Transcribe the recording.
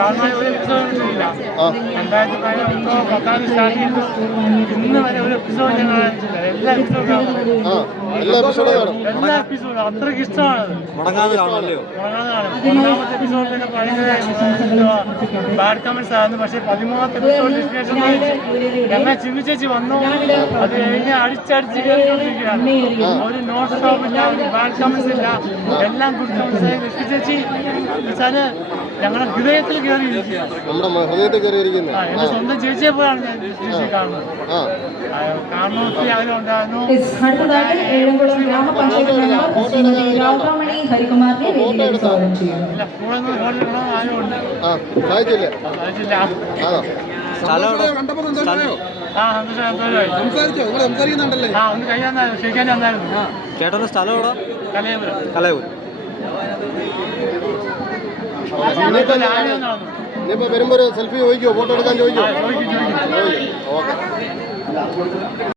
സാധാരണ ഒരു എപ്പിസോഡില്ല രണ്ടായിരത്തി പതിനൊന്നോ പത്താം സ്റ്റാർട്ട് ചെയ്തു. ഇന്ന് വരെ ഒരു എപ്പിസോഡ് ഞാൻ കാണിച്ചില്ല. എല്ലാ എപ്പിസോഡും ആ എല്ലാ എപ്പിസോഡും അത്രയ്ക്ക് ഇഷ്ടമാണ് മുടങ്ങാതെ ഒന്നാമത്തെ എപ്പിസോഡിലൊക്കെ ഭയങ്കര ബാഡ് കമന്റ്സ് ആയിരുന്നു. പക്ഷേ പതിമൂന്നാമത്തെ എപ്പിസോഡ് ശേഷം എന്നെ ചിന്നി ചേച്ചി വന്നു. അത് കഴിഞ്ഞ് അടിച്ചടിച്ച് കയറിക്കൊണ്ടിരിക്കുകയാണ് ഒരു നോൺ സ്റ്റോപ്പ് ഇല്ല ഒരു ബാഡ് കമന്റ്സ് ഇല്ല. എല്ലാം ഗുഡ് കമന്റ്സ് ആയി. ലക്ഷ്മി ചേച്ചി വെച്ചാൽ ഞങ്ങളുടെ ഹൃദയത്തിൽ കയറി ഇരിക്കുകയാണ് നമ്മുടെ മ- ഹൃദയത്തിൽ കയറിയിരിക്കുന്നത്. എന്റെ സ്വന്തം ചേച്ചിയെ പോലാണ് ഞാൻ ചേച്ചി കാണുന്നത്. ഒത്തിരി ആഗ്രഹം ഉണ്ടായിരുന്നു. സ്ഥലം എവിടെ? ചേട്ടന്റെ സ്ഥലം കലയപുരം. നടന്നു ഇനിയിപ്പോ വരുമ്പോ ഒരു സെൽഫി ചോദിക്കോ? ഫോട്ടോ എടുക്കാൻ ചോദിക്കും. ഓക്കെ.